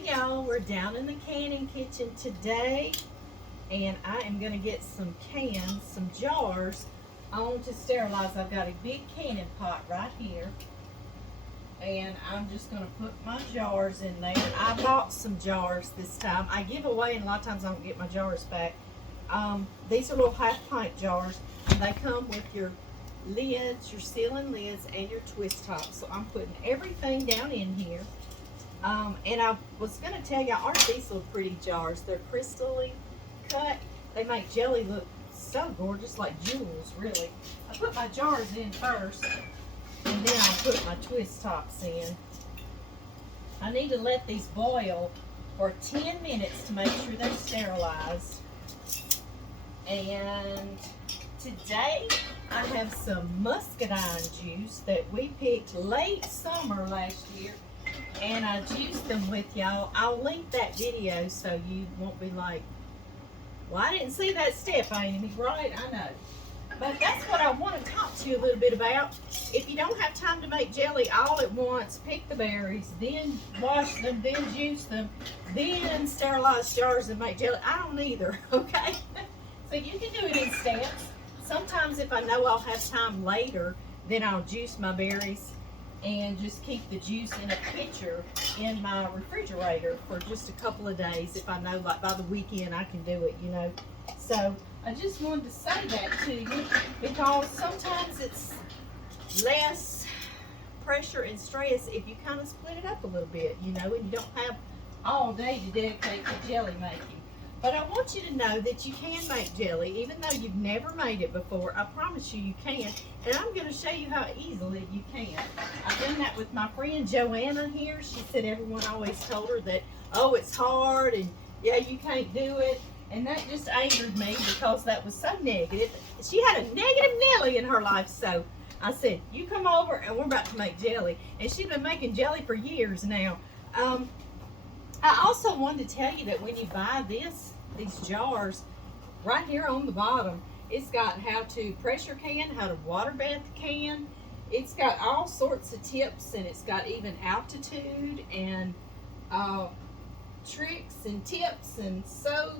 Hey y'all, we're down in the canning kitchen today, and I am going to get some cans, some jars on to sterilize. I've got a big canning pot right here, and I'm just going to put my jars in there. I bought some jars this time. I give away, and a lot of times I don't get my jars back. These are little half-pint jars. They come with your lids, your sealing lids, and your twist tops. So I'm putting everything down in here. And I was going to tell you, aren't these little pretty jars? They're crystally cut. They make jelly look so gorgeous, like jewels, really. I put my jars in first, and then I'll put my twist tops in. I need to let these boil for 10 minutes to make sure they're sterilized. And today I have some Muscadine juice that we picked late summer last year, and I juiced them with y'all. I'll link that video so you won't be like, well, I didn't see that step, Amy, right? I know. But that's what I want to talk to you a little bit about. If you don't have time to make jelly all at once, pick the berries, then wash them, then juice them, then sterilize jars and make jelly. I don't either, okay? So you can do it in steps. Sometimes if I know I'll have time later, then I'll juice my berries and just keep the juice in a pitcher in my refrigerator for just a couple of days if I know, like, by the weekend I can do it, you know. So I just wanted to say that to you because sometimes it's less pressure and stress if you kind of split it up a little bit, you know, and you don't have all day to dedicate to jelly making. But I want you to know that you can make jelly, even though you've never made it before. I promise you, you can. And I'm going to show you how easily you can. I've done that with my friend Joanna here. She said everyone always told her that, oh, it's hard, and yeah, you can't do it. And that just angered me because that was so negative. She had a negative Nelly in her life, so I said, you come over and we're about to make jelly. And she's been making jelly for years now. I also wanted to tell you that when you buy these jars, right here on the bottom, it's got how to pressure can, how to water bath can. It's got all sorts of tips, and it's got even altitude and tricks and tips, and so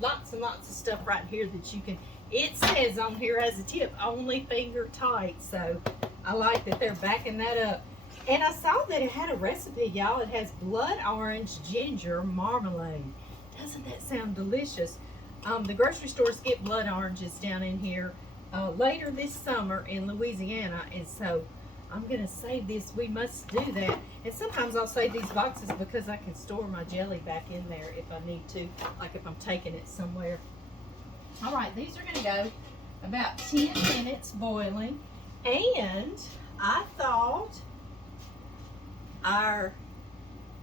lots and lots of stuff right here that you can. It says on here as a tip, only finger tight, so I like that they're backing that up. And I saw that it had a recipe, y'all. It has blood orange ginger marmalade. Doesn't that sound delicious? The grocery stores get blood oranges down in here later this summer in Louisiana. And so I'm going to save this. We must do that. And sometimes I'll save these boxes because I can store my jelly back in there if I need to, like if I'm taking it somewhere. All right, these are going to go about 10 minutes boiling. And I thought our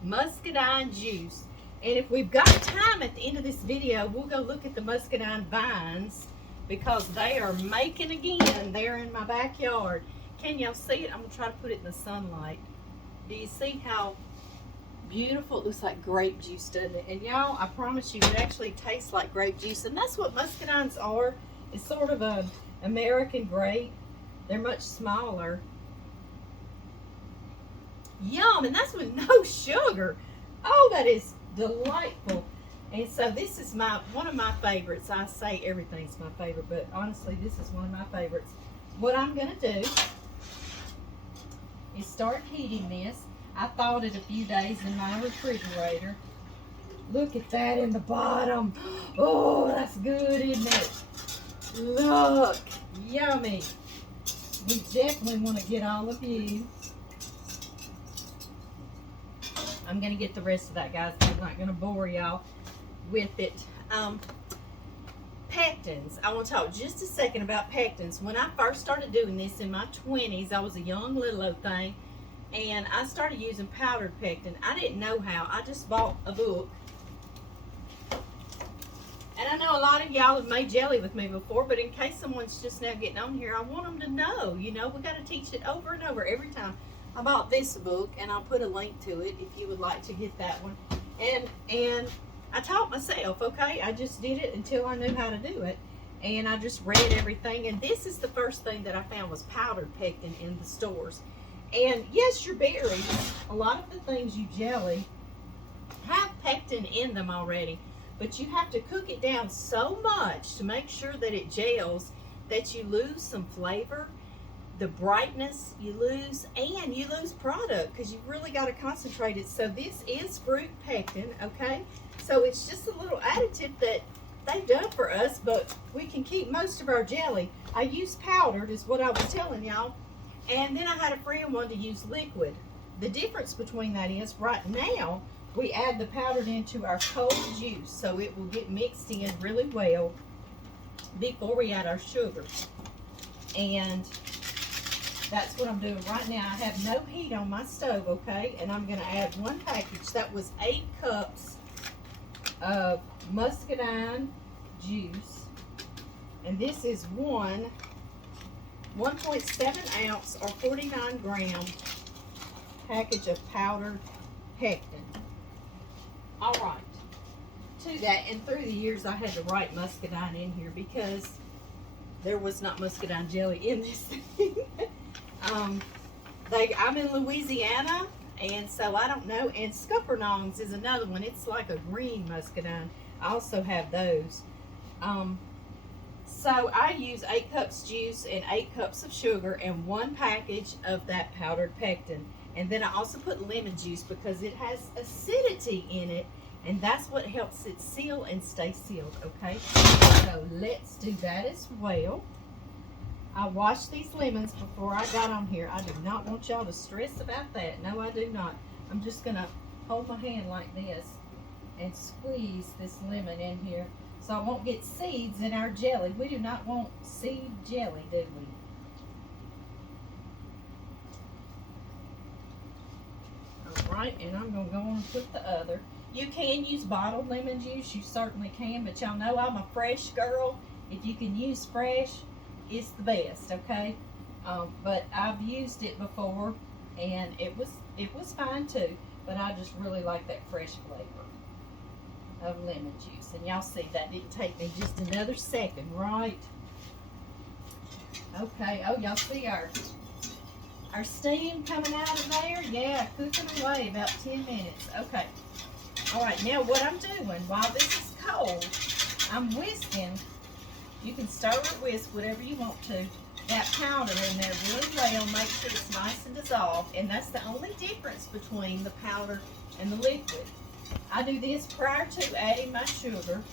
Muscadine juice, and if we've got time at the end of this video, we'll go look at the Muscadine vines because they are making again. They're in my backyard. Can y'all see it? I'm gonna try to put it in the sunlight. Do you see how beautiful it looks? Like grape juice, doesn't it? And y'all, I promise you, it actually tastes like grape juice, and that's what Muscadines are. It's sort of a American grape. They're much smaller. Yum, and that's with no sugar. Oh, that is delightful. And so this is one of my favorites. I say everything's my favorite, but honestly, this is one of my favorites. What I'm going to do is start heating this. I thawed it a few days in my refrigerator. Look at that in the bottom. Oh, that's good, isn't it? Look, yummy. We definitely want to get all of you. I'm going to get the rest of that, guys. I'm not going to bore y'all with it. Pectins. I want to talk just a second about pectins. When I first started doing this in my 20s, I was a young little old thing, and I started using powdered pectin. I didn't know how. I just bought a book. And I know a lot of y'all have made jelly with me before, but in case someone's just now getting on here, I want them to know, you know, we got to teach it over and over every time. I bought this book, and I'll put a link to it if you would like to get that one. And I taught myself, okay? I just did it until I knew how to do it. And I just read everything. And this is the first thing that I found was powdered pectin in the stores. And yes, your berries, a lot of the things you jelly have pectin in them already, but you have to cook it down so much to make sure that it gels that you lose some flavor, the brightness you lose, and you lose product because you've really got to concentrate it. So this is fruit pectin, okay? So it's just a little additive that they've done for us, but we can keep most of our jelly. I use powdered is what I was telling y'all, and then I had a friend wanted to use liquid. The difference between that is right now we add the powdered into our cold juice so it will get mixed in really well before we add our sugar. And that's what I'm doing right now. I have no heat on my stove, okay? And I'm going to add one package. That was 8 cups of Muscadine Juice. And this is 1.7 ounce or 49 gram package of powdered pectin. All right. To that, and through the years I had to write Muscadine in here because there was not Muscadine jelly in this thing. I'm in Louisiana, and so I don't know. And Scuppernongs is another one. It's like a green muscadine. I also have those. So I use 8 cups juice and 8 cups of sugar and 1 package of that powdered pectin. And then I also put lemon juice because it has acidity in it, and that's what helps it seal and stay sealed, okay? So let's do that as well. I washed these lemons before I got on here. I do not want y'all to stress about that. No, I do not. I'm just going to hold my hand like this and squeeze this lemon in here so I won't get seeds in our jelly. We do not want seed jelly, do we? Alright, and I'm going to go on and put the other. You can use bottled lemon juice. You certainly can, but y'all know I'm a fresh girl. If you can use fresh, it's the best, okay? But I've used it before, and it was fine too. But I just really like that fresh flavor of lemon juice. And y'all see that didn't take me just another second, right? Okay. Oh, y'all see our steam coming out of there? Yeah, cooking away about 10 minutes. Okay. All right. Now what I'm doing while this is cold, I'm whisking. You can stir or whisk, whatever you want to. That powder in there really well. Make sure it's nice and dissolved. And that's the only difference between the powder and the liquid. I do this prior to adding my sugar.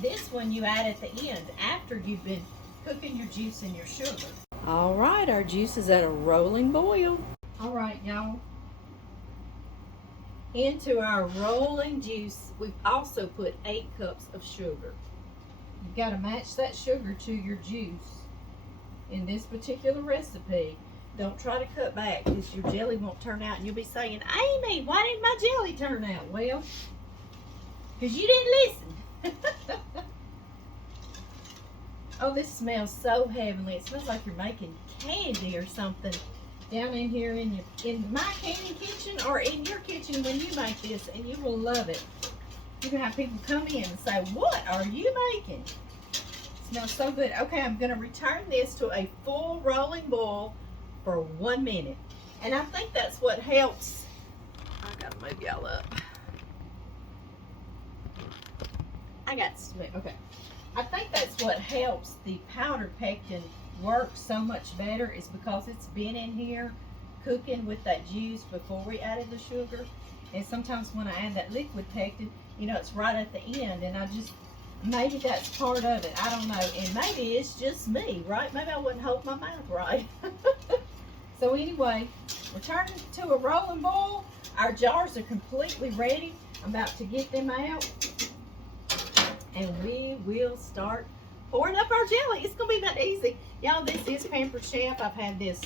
This one you add at the end after you've been cooking your juice and your sugar. All right, our juice is at a rolling boil. All right, y'all. Into our rolling juice, we've also put 8 cups of sugar. You've got to match that sugar to your juice. In this particular recipe, don't try to cut back because your jelly won't turn out and you'll be saying, Amy, why didn't my jelly turn out? Well, because you didn't listen. Oh, this smells so heavenly. It smells like you're making candy or something down in here in my candy kitchen or in your kitchen when you make this, and you will love it. You're going to have people come in and say, what are you making? It smells so good. Okay, I'm going to return this to a full rolling boil for 1 minute. And I think that's what helps. I got to move y'all up. I got to smell. Okay. I think that's what helps the powdered pectin work so much better is because it's been in here cooking with that juice before we added the sugar. And sometimes when I add that liquid pectin, you know, it's right at the end, and I just, maybe that's part of it. I don't know. And maybe it's just me, right? Maybe I wouldn't hold my mouth right. So anyway, returning to a rolling boil. Our jars are completely ready. I'm about to get them out. And we will start pouring up our jelly. It's going to be that easy. Y'all, this is Pampered Chef. I've had this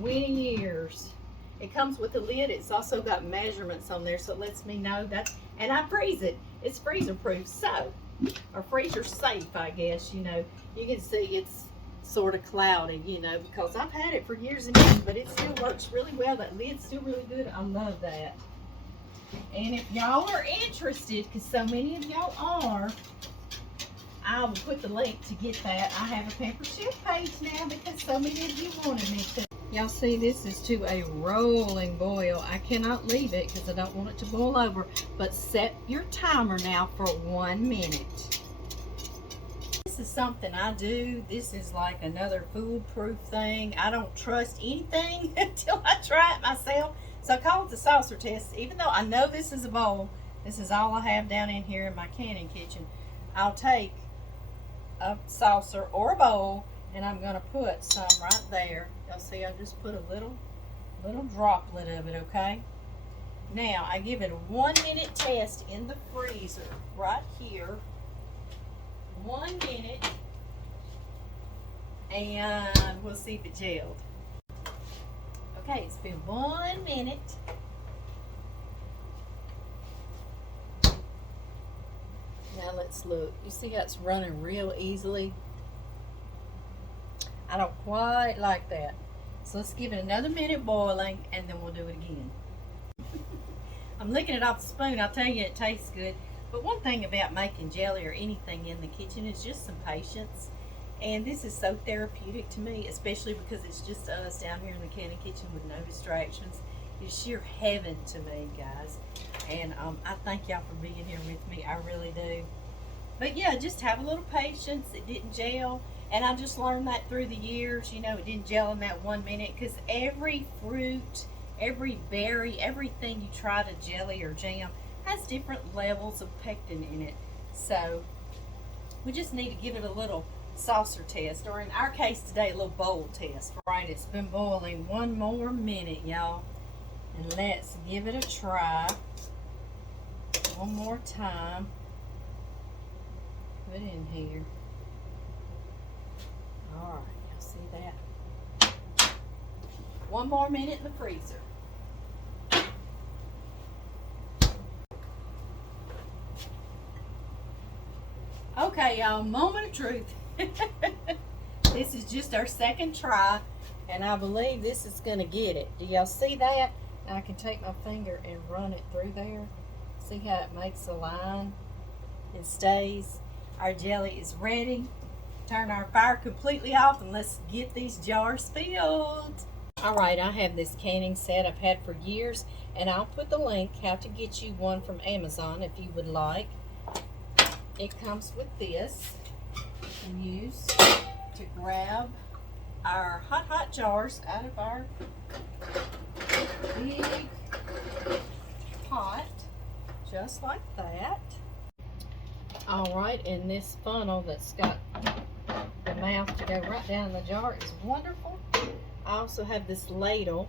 20 years. It comes with a lid. It's also got measurements on there, so it lets me know that. And I freeze it. It's freezer proof, so, or freezer safe, I guess. You know, you can see it's sort of cloudy, you know, because I've had it for years and years, but it still works really well. That lid's still really good. I love that. And if y'all are interested, because so many of y'all are, I will put the link to get that. I have a Pampered Chef page now because so many of you wanted me to. Y'all see, this is to a rolling boil. I cannot leave it because I don't want it to boil over, but set your timer now for 1 minute. This is something I do. This is like another foolproof thing. I don't trust anything until I try it myself. So I call it the saucer test. Even though I know this is a bowl, this is all I have down in here in my canning kitchen. I'll take a saucer or a bowl and I'm gonna put some right there. Y'all see, I just put a little droplet of it, okay? Now I give it a 1 minute test in the freezer right here. 1 minute, and we'll see if it gelled. Okay, it's been 1 minute. Now let's look. You see how it's running real easily? I don't quite like that. So let's give it another minute boiling and then we'll do it again. I'm licking it off the spoon. I'll tell you it tastes good. But one thing about making jelly or anything in the kitchen is just some patience. And this is so therapeutic to me, especially because it's just us down here in the canning kitchen with no distractions. It's sheer heaven to me, guys. And I thank y'all for being here with me. I really do. But yeah, just have a little patience. It didn't gel. And I just learned that through the years. You know, it didn't gel in that 1 minute because every fruit, every berry, everything you try to jelly or jam has different levels of pectin in it. So we just need to give it a little saucer test, or in our case today, a little bowl test. Right, it's been boiling 1 more minute, y'all. And let's give it a try. One more time. Put it in here. All right, y'all see that? 1 more minute in the freezer. Okay, y'all, moment of truth. This is just our second try, and I believe this is gonna get it. Do y'all see that? I can take my finger and run it through there. See how it makes a line? It stays. Our jelly is ready. Turn our fire completely off and let's get these jars filled. All right, I have this canning set I've had for years, and I'll put the link how to get you one from Amazon if you would like. It comes with this. You can use to grab our hot jars out of our big pot, just like that. All right, and this funnel that's got the mouth to go right down in the jar is wonderful. I also have this ladle.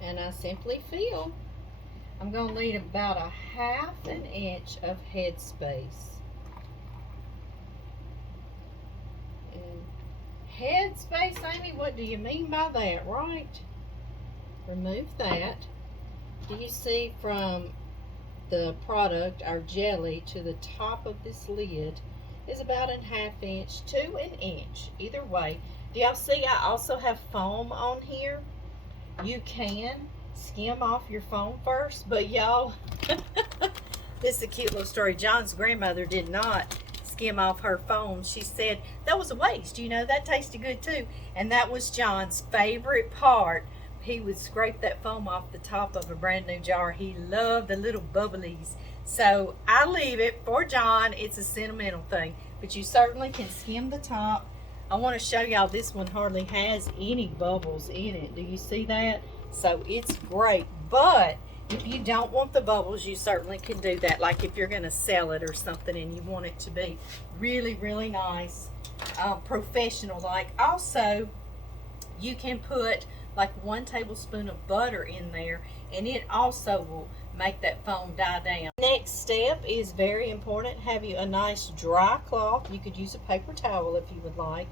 And I simply fill. I'm going to leave about a 1/2 inch of head space. And head space, Amy, what do you mean by that, right? Remove that. Do you see from the product, our jelly, to the top of this lid is about a 1/2 inch to 1 inch, either way. Do y'all see I also have foam on here? You can skim off your foam first, but y'all, this is a cute little story. John's grandmother did not skim off her foam. She said that was a waste, you know, that tasted good too. And that was John's favorite part. He would scrape that foam off the top of a brand new jar. He loved the little bubblies. So I leave it for John. It's a sentimental thing, but you certainly can skim the top. I want to show y'all this one hardly has any bubbles in it. Do you see that? So it's great. But if you don't want the bubbles, you certainly can do that. Like if you're going to sell it or something and you want it to be really, really nice, professional like. Also, you can put like 1 tablespoon of butter in there, and it also will make that foam die down. Next step is very important. Have you a nice dry cloth. You could use a paper towel if you would like,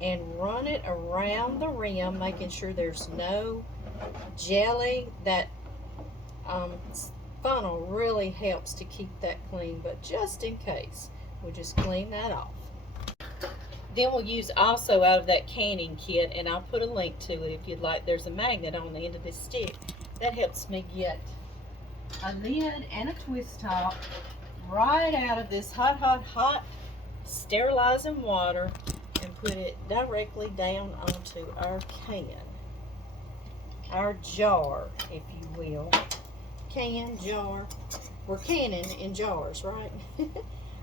and run it around the rim, making sure there's no jelly. That funnel really helps to keep that clean, but just in case, we'll just clean that off. Then we'll use also out of that canning kit, and I'll put a link to it if you'd like. There's a magnet on the end of this stick that helps me get a lid and a twist top right out of this hot sterilizing water and put it directly down onto our can. Our jar, if you will. Can, jar. We're canning in jars, right?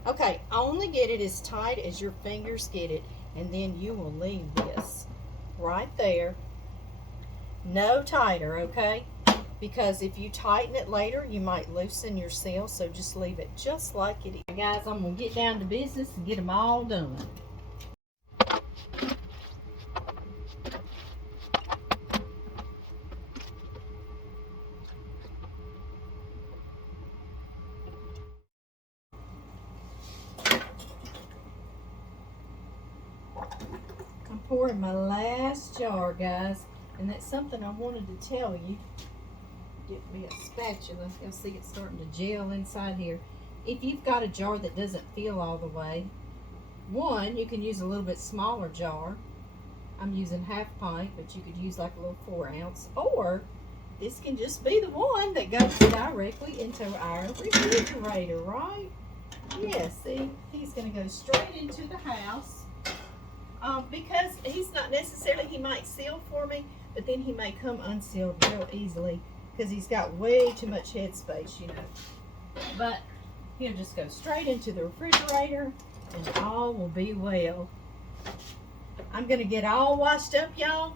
Okay, only get it as tight as your fingers get it, and then you will leave this right there. No tighter, okay? Because if you tighten it later, you might loosen your seal, so just leave it just like it is. Guys, I'm going to get down to business and get them all done. I'm pouring my last jar, guys, and that's something I wanted to tell you. Get me a spatula. You'll see it starting to gel inside here. If you've got a jar that doesn't fill all the way, one, you can use a little bit smaller jar. I'm using half pint, but you could use like a little 4 ounce, or this can just be the one that goes directly into our refrigerator, right? Yeah, see, he's going to go straight into the house. Because he's not necessarily, he might seal for me, but then he may come unsealed real easily because he's got way too much headspace, you know. But he'll just go straight into the refrigerator and all will be well. I'm going to get all washed up, y'all,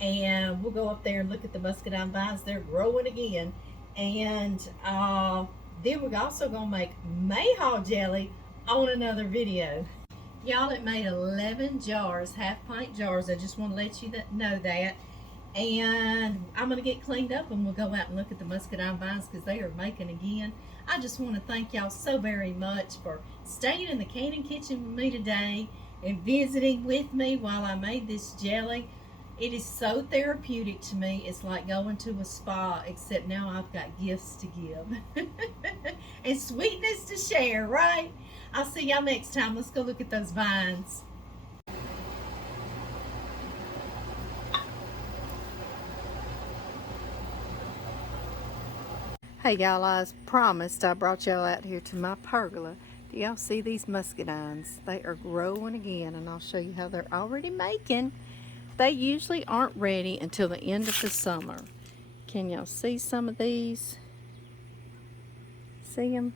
and we'll go up there and look at the muscadine vines. They're growing again. And then we're also going to make mayhaw jelly on another video. Y'all, it made 11 jars, half pint jars. I just want to let you know that. And I'm going to get cleaned up and we'll go out and look at the muscadine vines because they are making again. I just want to thank y'all so very much for staying in the canning kitchen with me today and visiting with me while I made this jelly. It is so therapeutic to me. It's like going to a spa, except now I've got gifts to give and sweetness to share, right? I'll see y'all next time. Let's go look at those vines. Hey y'all, I promised I brought y'all out here to my pergola. Do y'all see these muscadines? They are growing again, and I'll show you how they're already making. They usually aren't ready until the end of the summer. Can y'all see some of these? See them?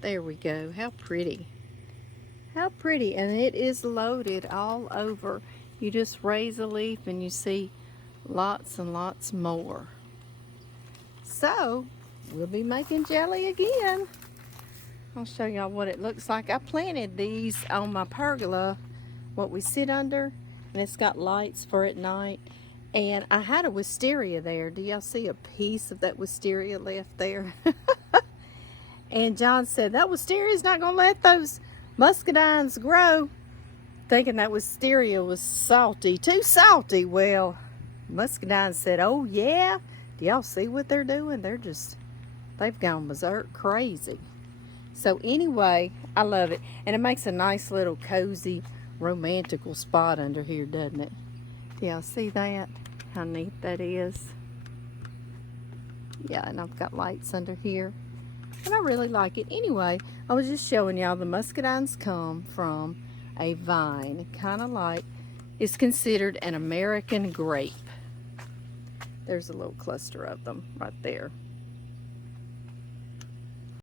There we go. How pretty. How pretty. And it is loaded all over. You just raise a leaf and you see lots and lots more. So, we'll be making jelly again. I'll show y'all what it looks like. I planted these on my pergola, what we sit under, and it's got lights for at night. And I had a wisteria there. Do y'all see a piece of that wisteria left there? And John said, that wisteria is not going to let those muscadines grow. Thinking that wisteria was salty, too salty. Well, muscadine said, oh yeah. Do y'all see what they're doing? They've gone berserk crazy. So anyway, I love it. And it makes a nice little cozy, romantical spot under here, doesn't it? Do y'all see that? How neat that is. Yeah, and I've got lights under here. And I really like it. Anyway, I was just showing y'all the muscadines come from a vine. Kind of like, it's considered an American grape. There's a little cluster of them right there.